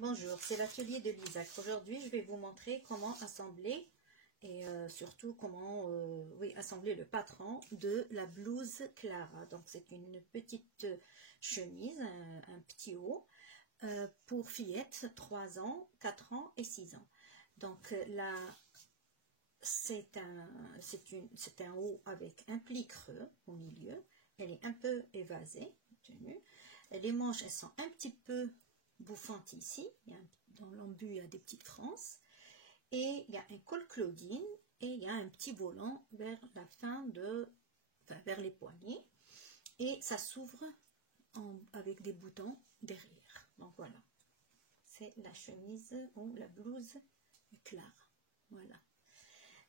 Bonjour, c'est l'atelier de l'Isaac. Aujourd'hui, je vais vous montrer comment assembler et surtout comment assembler le patron de la blouse Clara. Donc, c'est une petite chemise, un petit haut pour fillettes 3 ans, 4 ans et 6 ans. Donc, là, c'est un haut avec un pli creux au milieu. Elle est un peu évasée, tenue. Les manches, elles sont un petit peu bouffantes ici. Dans l'embu, il y a des petites frances. Et il y a un col Claudine et il y a un petit volant vers la fin vers les poignets. Et ça s'ouvre avec des boutons derrière. Donc voilà. C'est la chemise ou la blouse Clara. Voilà.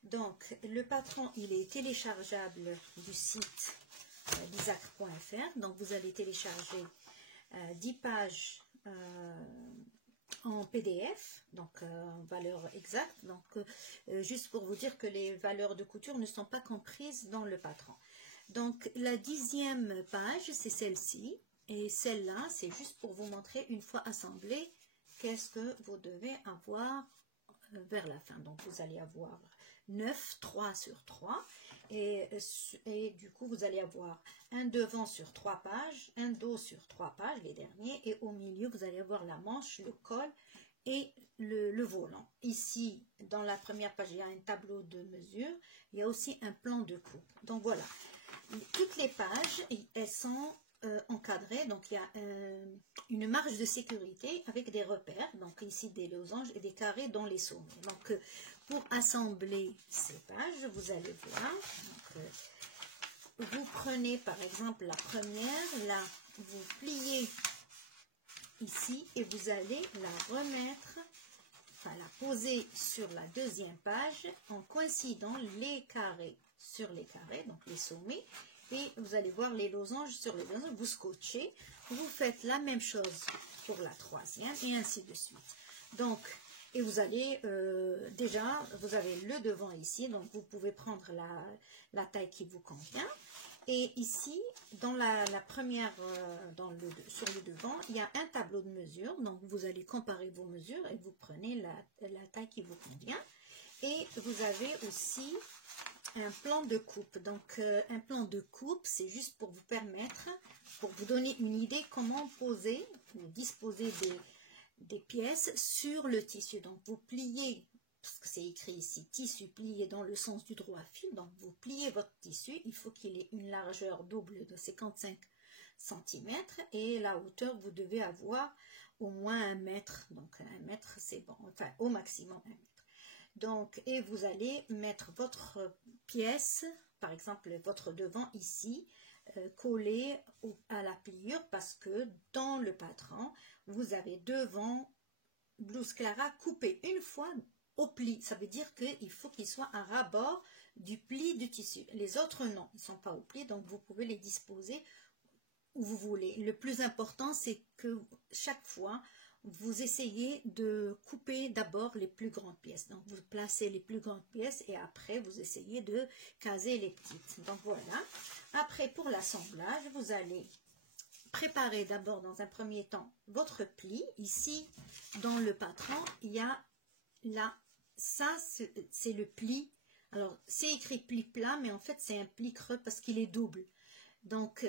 Donc, le patron, il est téléchargeable du site l'isaac.fr. Donc, vous allez télécharger 10 pages en PDF, donc en valeur exacte. Donc, juste pour vous dire que les valeurs de couture ne sont pas comprises dans le patron. Donc, la 10e page, c'est celle-ci. Et celle-là, c'est juste pour vous montrer, une fois assemblée, qu'est-ce que vous devez avoir vers la fin. Donc, vous allez avoir 9, 3 sur 3. Et du coup, vous allez avoir un devant sur 3 pages, un dos sur 3 pages, les derniers. Et au milieu, vous allez avoir la manche, le col et le volant. Ici, dans la première page, il y a un tableau de mesure. Il y a aussi un plan de coupe. Donc, voilà. Toutes les pages, elles sont encadrées. Donc, il y a une marge de sécurité avec des repères. Donc, ici, des losanges et des carrés dans les sommets. Donc, pour assembler ces pages, vous allez voir. Donc, vous prenez, par exemple, la première. Là, vous pliez ici et vous allez la remettre, enfin, la poser sur la deuxième page en coïncidant les carrés sur les carrés, donc les sommets. Et vous allez voir les losanges sur les losanges, vous scotchez, vous faites la même chose pour la troisième et ainsi de suite. Donc, et vous allez, déjà, vous avez le devant ici, donc vous pouvez prendre la taille qui vous convient. Et ici, dans la première, sur le devant, il y a un tableau de mesure, donc vous allez comparer vos mesures et vous prenez la taille qui vous convient. Et vous avez aussi un plan de coupe. Donc, un plan de coupe, c'est juste pour vous permettre, pour vous donner une idée comment poser, disposer des pièces sur le tissu. Donc, vous pliez, parce que c'est écrit ici, tissu plié dans le sens du droit fil. Donc, vous pliez votre tissu. Il faut qu'il ait une largeur double de 55 cm. Et la hauteur, vous devez avoir au moins 1 mètre. Donc, 1 mètre, c'est bon. Enfin, au maximum 1 mètre. Donc, et vous allez mettre votre pièce, par exemple votre devant ici, collé à la pliure, parce que dans le patron, vous avez devant blouse Clara coupé une fois au pli. Ça veut dire qu'il faut qu'il soit à ras-bord du pli du tissu. Les autres, non, ils ne sont pas au pli, donc vous pouvez les disposer où vous voulez. Le plus important, c'est que chaque fois, vous essayez de couper d'abord les plus grandes pièces. Donc, vous placez les plus grandes pièces et après, vous essayez de caser les petites. Donc, voilà. Après, pour l'assemblage, vous allez préparer d'abord, dans un premier temps, votre pli. Ici, dans le patron, il y a là, ça, c'est le pli. Alors, c'est écrit pli plat, mais en fait, c'est un pli creux parce qu'il est double. Donc,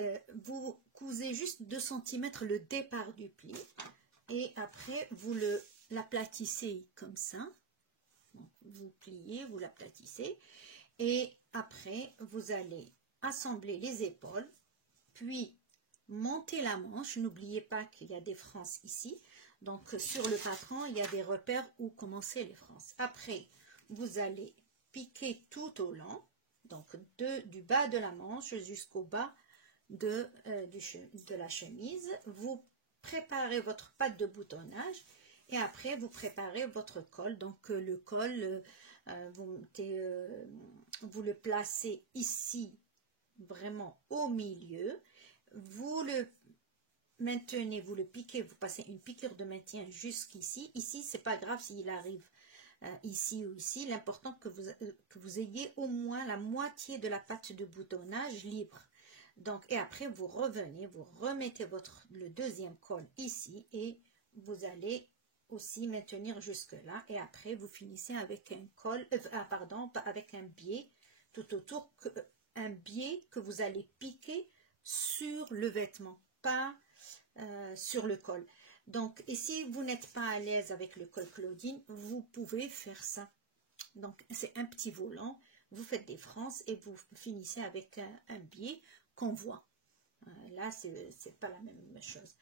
vous cousez juste 2 cm le départ du pli. Et après, vous l'aplatissez comme ça. Donc, vous pliez, vous l'aplatissez. Et après, vous allez assembler les épaules. Puis, monter la manche. N'oubliez pas qu'il y a des frances ici. Donc, sur le patron, il y a des repères où commencer les frances. Après, vous allez piquer tout au long. Donc, du bas de la manche jusqu'au bas de la chemise. Vous préparez votre patte de boutonnage et après vous préparez votre col. Donc le col, vous le placez ici vraiment au milieu. Vous le maintenez, vous le piquez, vous passez une piqûre de maintien jusqu'ici. Ici, c'est pas grave s'il arrive ici ou ici. L'important que vous ayez au moins la moitié de la patte de boutonnage libre. Donc, et après, vous revenez, vous remettez le deuxième col ici et vous allez aussi maintenir jusque là, et après vous finissez avec un col, pardon, avec un biais tout autour, un biais que vous allez piquer sur le vêtement, pas sur le col. Donc, et si vous n'êtes pas à l'aise avec le col Claudine, vous pouvez faire ça. Donc, c'est un petit volant, vous faites des frances et vous finissez avec un biais qu'on voit. Là, c'est pas la même chose.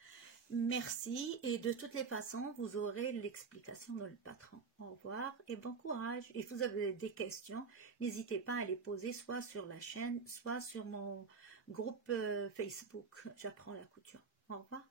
Merci, et de toutes les façons, vous aurez l'explication dans le patron. Au revoir et bon courage. Et si vous avez des questions, n'hésitez pas à les poser soit sur la chaîne, soit sur mon groupe Facebook. J'apprends la couture. Au revoir.